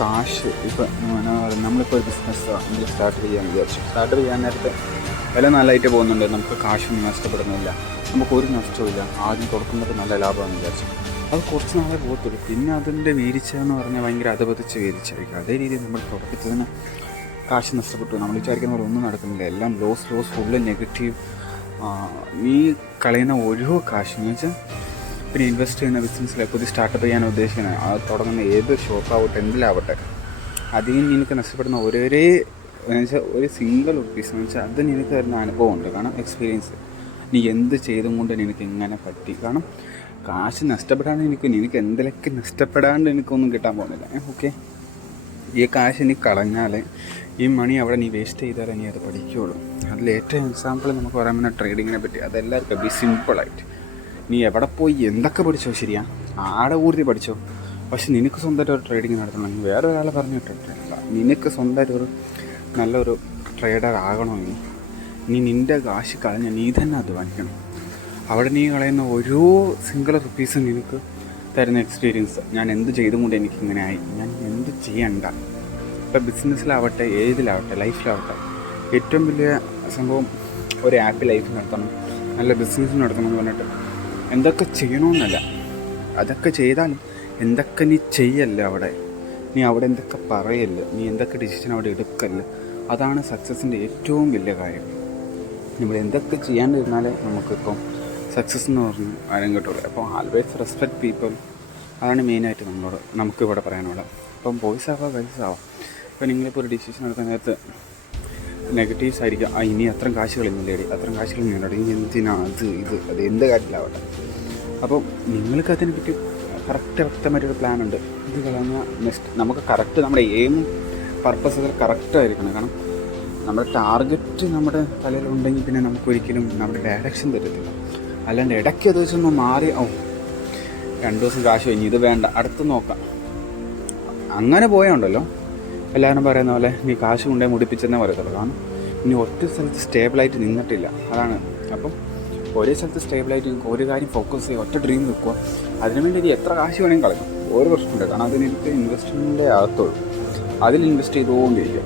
കാശ് ഇപ്പം നമ്മളിപ്പോൾ ഒരു ബിസിനസ് എന്തെങ്കിലും സ്റ്റാർട്ട് ചെയ്യാൻ നേരത്തെ വില നല്ലതായിട്ട് പോകുന്നുണ്ട്, നമുക്ക് കാശൊന്നും നഷ്ടപ്പെടുന്നില്ല, നമുക്ക് ഒരു നഷ്ടവുമില്ല, ആദ്യം കൊടുക്കുന്നത് നല്ല ലാഭമാണെന്ന് വിചാരിച്ചു. അത് കുറച്ച് നാളെ പോകത്തുള്ളൂ. പിന്നെ അതിൻ്റെ വീഴ്ച എന്ന് പറഞ്ഞാൽ ഭയങ്കര അധപതിച്ച് വീഴ്ചയായിരിക്കും. അതേ രീതിയിൽ നമ്മൾ തുടക്കത്തിൽ തന്നെ കാശ് നഷ്ടപ്പെട്ടു, നമ്മൾ വിചാരിക്കുന്ന പോലെ ഒന്നും നടക്കുന്നില്ല, എല്ലാം ലോസ് ഫുള്ള് നെഗറ്റീവ്. നീ കളയുന്ന ഓരോ കാശ് എന്ന് വെച്ചാൽ പിന്നെ ഇൻവെസ്റ്റ് ചെയ്യുന്ന ബിസിനസ്സിൽ പുതിയ സ്റ്റാർട്ടപ്പ് ചെയ്യാൻ ഉദ്ദേശിക്കുന്നത്, അത് തുടങ്ങുന്ന ഏത് ഷോപ്പാവട്ടെ എന്തിലാവട്ടെ, അതിൽ നിനക്ക് നഷ്ടപ്പെടുന്ന ഒരേ എന്ന് വെച്ചാൽ ഒരു സിംഗിൾ റുപ്പീസ് എന്ന് വെച്ചാൽ അത് നിനക്ക് തരുന്ന അനുഭവമുണ്ട്. കാരണം എക്സ്പീരിയൻസ്, നീ എന്ത് ചെയ്തും കൊണ്ട് നിനക്ക് ഇങ്ങനെ പറ്റി. കാരണം കാശ് നഷ്ടപ്പെടാണ്ട് നിനക്ക് എന്തിലൊക്കെ നഷ്ടപ്പെടാണ്ട് എനിക്കൊന്നും കിട്ടാൻ പോകുന്നില്ല. ഓക്കെ, ഈ കാശ് നീ കളഞ്ഞാൽ, ഈ മണി അവിടെ നീ വേസ്റ്റ് ചെയ്താലേ നീ അത് പഠിക്കുകയുള്ളൂ. അതിൽ ഏറ്റവും എക്സാമ്പിൾ നമുക്ക് പറയാൻ പറ്റുന്ന ട്രേഡിങ്ങിനെ പറ്റി. അതെല്ലാവർക്കും സിമ്പിളായിട്ട് നീ എവിടെ പോയി എന്തൊക്കെ പഠിച്ചോ, ശരിയാ, ആടെ ഊർത്തി പഠിച്ചോ, പക്ഷെ നിനക്ക് സ്വന്തമായിട്ട് ഒരു ട്രേഡിങ് നടത്തണമെങ്കിൽ വേറെ ഒരാളെ പറഞ്ഞു കിട്ടില്ല. നിനക്ക് സ്വന്തമായിട്ട് ഒരു നല്ലൊരു ട്രേഡർ ആകണമെങ്കിൽ നീ നിൻ്റെ കാശ് കളഞ്ഞ നീ തന്നെ അധ്വാനിക്കണം. അവിടെ നീ കളയുന്ന ഓരോ സിംഗിൾ റുപ്പീസും നിനക്ക് തരുന്ന എക്സ്പീരിയൻസ്, ഞാൻ എന്ത് ചെയ്തും കൊണ്ട് എനിക്കിങ്ങനെ ആയി, ഞാൻ എന്ത് ചെയ്യണ്ട. ഇപ്പോൾ ബിസിനസ്സിലാവട്ടെ, ഏതിലാവട്ടെ, ലൈഫിലാവട്ടെ, ഏറ്റവും വലിയ സംഭവം ഒരു ഹാപ്പി ലൈഫ് നടത്തണം, നല്ല ബിസിനസ് നടത്തണം എന്ന് പറഞ്ഞിട്ട് എന്തൊക്കെ ചെയ്യണമെന്നല്ല, അതൊക്കെ ചെയ്താലും എന്തൊക്കെ നീ ചെയ്യല്ല, നീ അവിടെ എന്തൊക്കെ പറയല്ല, നീ എന്തൊക്കെ ഡിസിഷൻ അവിടെ എടുക്കല്ല, അതാണ് സക്സസിൻ്റെ ഏറ്റവും വലിയ കാര്യം. നമ്മൾ എന്തൊക്കെ ചെയ്യാണ്ടിരുന്നാലേ നമുക്കിപ്പം സക്സസ് എന്ന് പറഞ്ഞ് ആരും കിട്ടുള്ളൂ. അപ്പോൾ ആൾവേസ് റെസ്പെക്ട് പീപ്പിൾ, അതാണ് മെയിനായിട്ട് നമുക്കിവിടെ പറയാനുള്ളത്. ഇപ്പം ബോയ്സ് ആവാം ഗേൾസ് ആവാം, ഇപ്പം നിങ്ങളിപ്പോൾ ഒരു ഡിസിഷൻ എടുക്കാൻ നേരത്ത് നെഗറ്റീവ്സ് ആയിരിക്കും. ഇനി അത്രയും കാശ് കളയുന്നില്ലേടി, അത്രയും കാശ് കളയുന്നുണ്ടോ, ഇനി എന്തിനാ അത് എന്ത് കാര്യത്തിലാവട്ടെ. അപ്പോൾ നിങ്ങൾക്ക് അതിനെപ്പറ്റി കറക്റ്റ് വ്യക്തമായിട്ടൊരു പ്ലാനുണ്ട്. ഇത് കളഞ്ഞാൽ നമുക്ക് കറക്റ്റ് നമ്മുടെ എയിമും പർപ്പസ് കറക്റ്റായിരിക്കണം. കാരണം നമ്മുടെ ടാർഗറ്റ് നമ്മുടെ തലയിലുണ്ടെങ്കിൽ പിന്നെ നമുക്കൊരിക്കലും നമ്മുടെ ഡയറക്ഷൻ തരത്തില്ല. അല്ലാണ്ട് ഇടയ്ക്ക് അത് വെച്ചൊന്ന് മാറി 2 ദിവസം കാശ് കഴിഞ്ഞ് ഇത് വേണ്ട അടുത്ത് നോക്കാം, അങ്ങനെ പോയുണ്ടല്ലോ എല്ലാവരും പറയുന്ന പോലെ നീ കാശ് കൊണ്ടേ മുടിപ്പിച്ചെന്നേ പറയത്തുള്ളൂ. കാരണം ഇനി ഒറ്റ സ്ഥലത്ത് സ്റ്റേബിളായിട്ട് നിന്നിട്ടില്ല, അതാണ്. അപ്പം ഒരേ സ്ഥലത്ത് സ്റ്റേബിളായിട്ട് ഒരു കാര്യം ഫോക്കസ് ചെയ്യുക, ഒറ്റ ഡ്രീം വെക്കുക, അതിനുവേണ്ടി ഇത് എത്ര കാശ് വേണമെങ്കിൽ കളയും, ഒരു പ്രശ്നമില്ല. കാരണം അതിനെനിക്ക് ഇൻവെസ്റ്റ്മെൻറ്റിൻ്റെ അകത്തുള്ളൂ, അതിൽ ഇൻവെസ്റ്റ് ചെയ്തുകൊണ്ടിരിക്കുക.